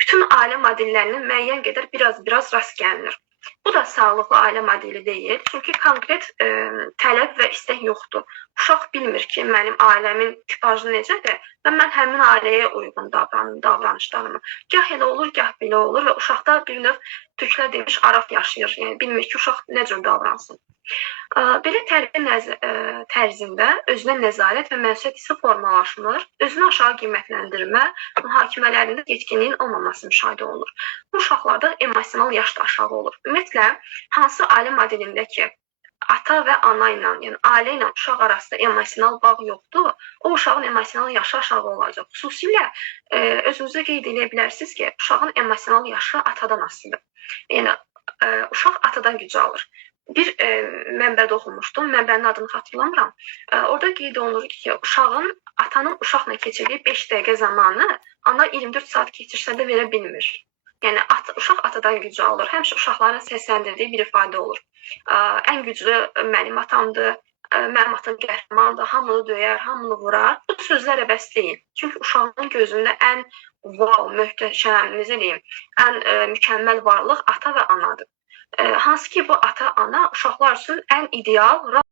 bütün ailə modellərinin müəyyən qədər biraz rast gəlinir. Bu da sağlıqlı ailə modeli deyil. Çünki konkret tələb və istək yoxdur. Uşaq bilmir ki, mənim ailəmin tipajı necədir və mən həmin ailəyə uyğun davranışlarımı. Gah elə olur, gah belə olur və uşaqda bir növ türklər demiş araq yaşayır. Yəni bilmir ki, uşaq nə cür davransın. Belə tərbiyə tərzində özünə nəzarət və məsuliyyət hissi formalaşmır, özünü aşağı qiymətləndirmə, mühakimələrində yetkinliyin olmaması müşahidə olunur. Bu uşaqlarda emosional yaş da aşağı olur. Ümumiyyətlə, hansı ailə modelində ki, ata və ana ilə, yəni ailə ilə uşaq arasında emosional bağ yoxdur, o uşağın emosional yaşı aşağı olacaq. Xüsusilə özünüzə qeyd edə bilərsiniz ki, uşağın emosional yaşı atadan asılıdır. Yəni uşaq atadan güc alır. Bir mənbədə oxumuşdum, mənbənin adını xatırlamıram. Orada qeyd olunur ki, atanın uşaqla keçirdiyi 5 dəqiqə zamanı ana 24 saat keçirsə də verə bilmir. Yəni uşaq atadan güc alır. Həmişə uşaqların səsləndirdiyi bir ifadə olur. Ən güclü mənim atamdır, mənim atam qəhrəmandır, hamını döyər, hamını vurar. Bu sözlər əbəs deyil. Çünki uşağın gözündə ən möhtəşəm, necə deyim, ən mükəmməl varlıq ata və anadır. Hansı ki, bu ata-ana uşaqlar üçün ən ideal